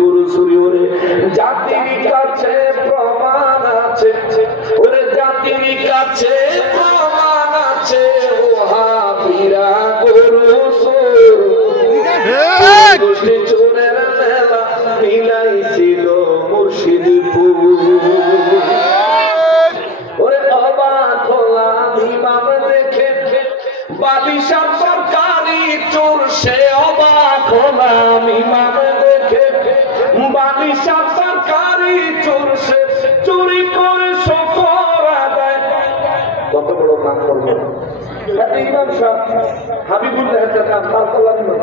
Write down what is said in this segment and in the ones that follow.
গুরু চুরি ওরে জাতির কাছে প্রমাণ আছে, ওরে জাতির কাছে প্রমাণ আছে, ওহাবিরা গরু চোর চোরের মেলা মিলাইছিল মুর্শিদপুর। ওরে অবাক হলাম ইমাম দেখে বালিশার সরকারি চোর, সে অবাক হলাম ইমাম দেখে বালিশার সরকারি চোর, সে চুরি করে শকর আদায়। কত বড় কাজ করবো ইমাম সাহেব হাবিবুল্লাহ তালতলা ইমাম,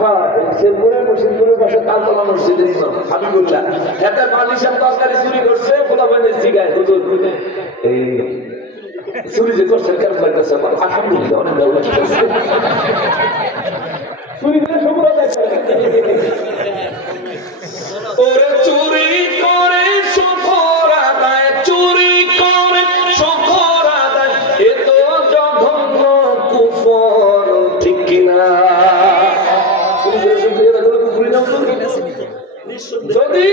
হ্যাঁ শেরপুরের মুর্শিদপুরের পাশে তালতলা মসজিদের ইমাম হাবিবুল্লাহ, এতে বালিশার তরকারি চুরি করছে। গোলাবাইনের জিগায় হুজুর এই চুরি যে করছেন কেমন লাগতেছে? আলহামদুলিল্লাহ অনেক ভালো লাগতেছে। চুরি করে সবুর আদায় করে, ওরে চুরি করে শকর আদায়, চুরি করে শকর আদায়, এ তো জঘন্য কুফর, ঠিক কিনা? যদি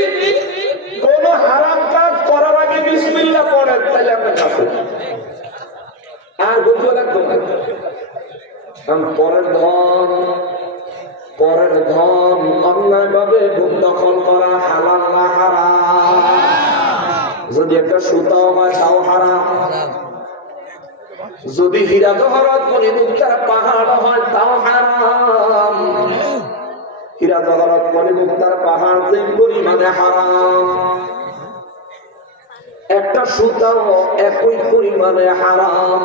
কোন হারাম কাজ করার আগে বিসমিল্লাহ পড়েন তাহলে আপনার কাছে আর বুঝতে লাগতো না। পরের ধন অন্যায় ভাবে ভোগ দখল করা হালাল না হারাম? যদি একটা সুতাও হয় তাও হারাম, যদি হীরা জহরত মনি মুক্তার পাহাড় হয় তাও হারাম। হীরা জহরত মনি মুক্তার পাহাড় যে পরিমাণে হারাম, একটা সুতাও একই পরিমাণে হারাম।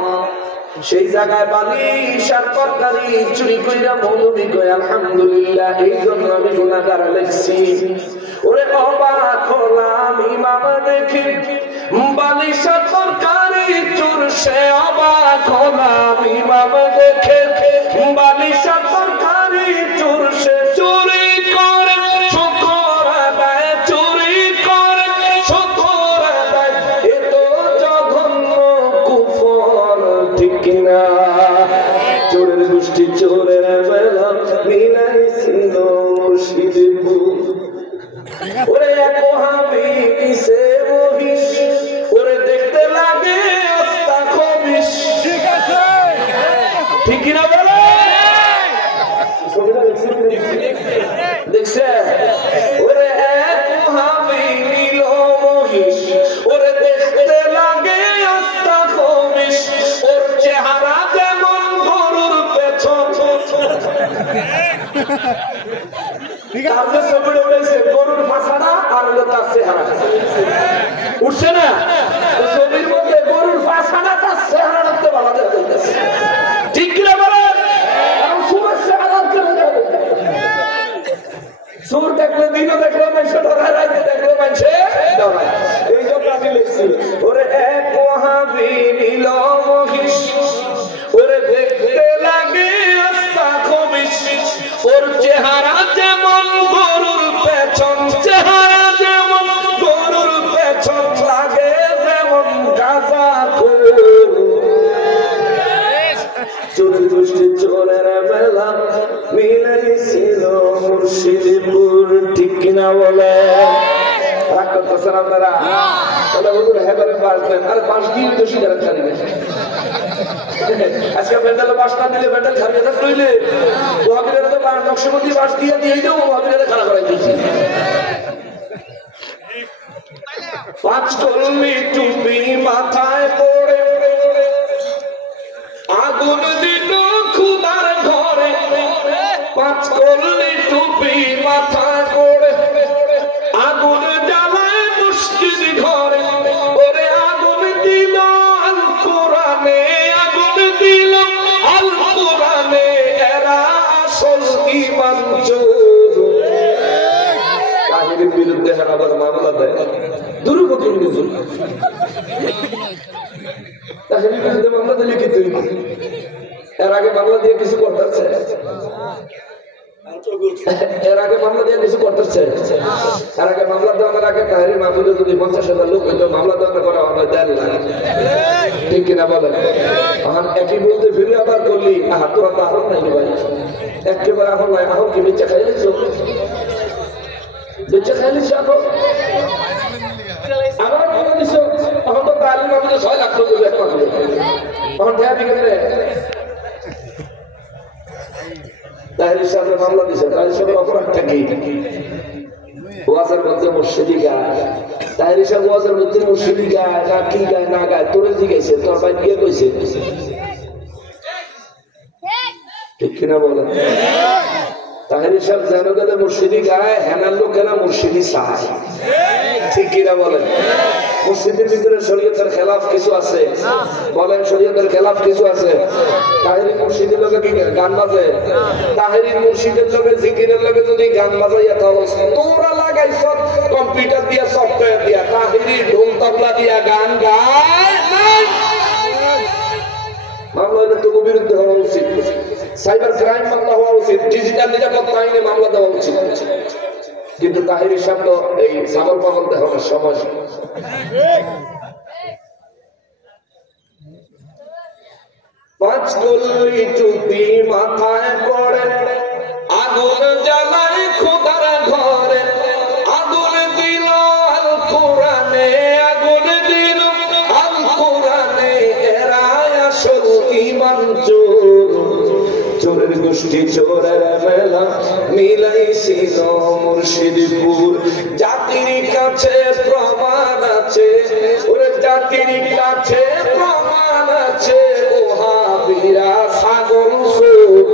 সেই জায়গায় বালিশ আর তরকারি চুরি কইরা মৌলবি কয় আলহামদুলিল্লাহ, এই জন্য আমি গুনাহগার লেখছি। ওরে অবাক হলাম ইমাম দেখি বালিশ আর তরকারি চোর, সে অবাক হলাম ইমাম দেখে বালিশ আর তরকারি চোর, সে চুরি করে শকর আদায়, চুরি করে শকর আদায়, এ তো জঘন্য কুফর, ঠিক কিনা? চোরের গোষ্ঠী চোরের বেলা মিলাইছিল মুর্শিদপুর। ওরে এক ওহাবি নিছে মহিষ, ওরে দেখতে লাগে আস্তা খবিশ, ঠিক আছে? ঠিক কিনা বলে? দেখছে? ওরে এক ওহাবি নিল মহিষ, ওরে দেখতে লাগে আস্তা খবিশ, ওর চেহারা যেমন গরুর পেছন। গরুর ফাঁসানা আর হলো তার চেহারা উঠছে না ছবির মধ্যে, গরুর ফাঁসানা তার চেহারা রাখতে ভালো দেখতেছে, ঠিক কিনা বলেন? সুর দেখলে দিনও দেখলে মানুষ ধরায়, রাইতে দেখলে মানুষ ধরায়। এই জন্য আমি লিখছি ওরে এক ওহাবি নিল মহিষ, ওরে দেখতে লাগে আস্তা খবিশ, ওর চেহারা যেমন গরুর পেছন, চেহারা যেমন গরুর পেছন, লাগে যেমন গাঁজাখোর। চোরের গোষ্ঠী চোরের বেলা মিলাইছিল মুর্শিদপুর, ঠিক কিনা বলে? রাগ করতেছেন আপনারা? তাহলে হুজুর হেবারে বাস দেন, আরে বাস দিয়ে তো সিগারেট খাইবে। আজকে ব্যান্ডেলে বাস না দিলে ব্যান্ডেল খাইয়ে দেন, নইলে ওহাবিরা তো নকশবন্দি বাস দিয়ে দিয়েই তো ওহাবিরা খারাপ করাই দিয়েছি। 5 কলমি টুপি মাথায় পড়ে আগুন দিল খুদার ঘরে, 5 কলমি টুপি মাথায় পড়ে আগুন জ্বালায় মুশকিল ঘরে। ওরে আগুন দিল আল কোরআনে, আগুন দিল আল কোরআনে, এরা আসল ঈমান চোর। কাহিনীর বিরুদ্ধে এরা আবার মামলা দেয়, দুর্গতির হুজুর কাহিনীর বিরুদ্ধে মামলা দিলে কি তুই? এর আগে মামলা দিয়ে কিছু করতেছে, এর আগে মামলা দিয়ে কিছু করতেছে, এর আগে মামলা দেওয়ার আগে কাহিনী মাহফিলে যদি 50,000 লোক হইতো, মামলা দেওয়া করা হবে 1.5 লাখ, ঠিক কিনা বলেন? একই বলতে ফিরে আবার করলি হাত তো আরো নাই ভাই। একেবারে এখন নাই, এখন কি বেচা খাইলেছ? বেচা খাইলেছ এখন? আমার কথা দিছ, এখন তো তালিম আমাদের 6 লাখ টাকা দেবে এখন ঢেয়া বিকে দেবে। তাহির সাহেবের মামলা দিছে, তাহির সাহেবের অপরাধটা কি? ওয়াজের মধ্যে মুর্শিদি গায়, তাহির সাহেব ওয়াজের মধ্যে মুর্শিদি গায় না কি গায় না গায় তোরে জিগাইছে, তোর ভাই বিয়ে কইছে, ঠিক কিনা বলেন? তাহির সাহেব যেন গেলে মুর্শিদি গায়, হেনার লোকেরা মুর্শিদি চায়, ঠিক কিনা বলেন? মুর্শিদের ভিতরে শরীয়তের খেলাফ কিছু আছে, বলেন শরীয়তের খেলাফ কিছু আছে? তাহিরি মুর্শিদের লোকে কি গান বাজে? তাহিরি মুর্শিদের লোকে জিকিরের লোকে যদি গান বাজাইয়া তাহলে তোমরা লাগাইছ কম্পিউটার দিয়া সফটওয়্যার দিয়া, তাহিরি ঢোল তবলা দিয়া গান গায় নাই। মামলা হলে তবু বিরুদ্ধে হওয়া উচিত, সাইবার ক্রাইম মামলা হওয়া উচিত, ডিজিটাল নিরাপত্তা আইনে মামলা দেওয়া উচিত। কিন্তু তাহিরি শব্দ এই সাগর পাগল দেখানোর সময় পাঁচ কলি টুপি মাথায় পড়ে, আগুন জ্বালায় খোদার ঘরে, আগুন দিল আল কোরআনে, আগুন দিল আল কোরআনে, এরা আসল ঈমান চোর, চোরের গোষ্ঠী চোরের মেলা মিলাইছিল মুর্শিদপুর। জাতির কাছে প্রমাণ আছে, ওরে জাতির কাছে প্রমাণ আছে, ওহাবিরা ছাগল চোর,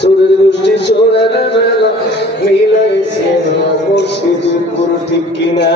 চোরের গোষ্ঠী চোরের মেলা মিলাইছিল মুর্শিদপুর, ঠিক কিনা?